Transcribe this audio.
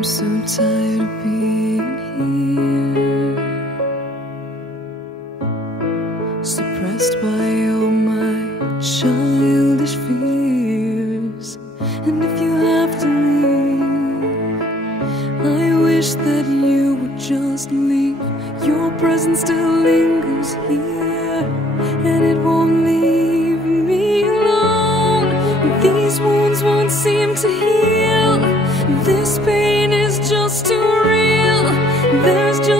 I'm so tired of being here, suppressed by all my childish fears. And if you have to leave, I wish that you would just leave. Your presence still lingers here, and it won't leave me alone. These wounds won't seem to heal. This pain is just too real. There's just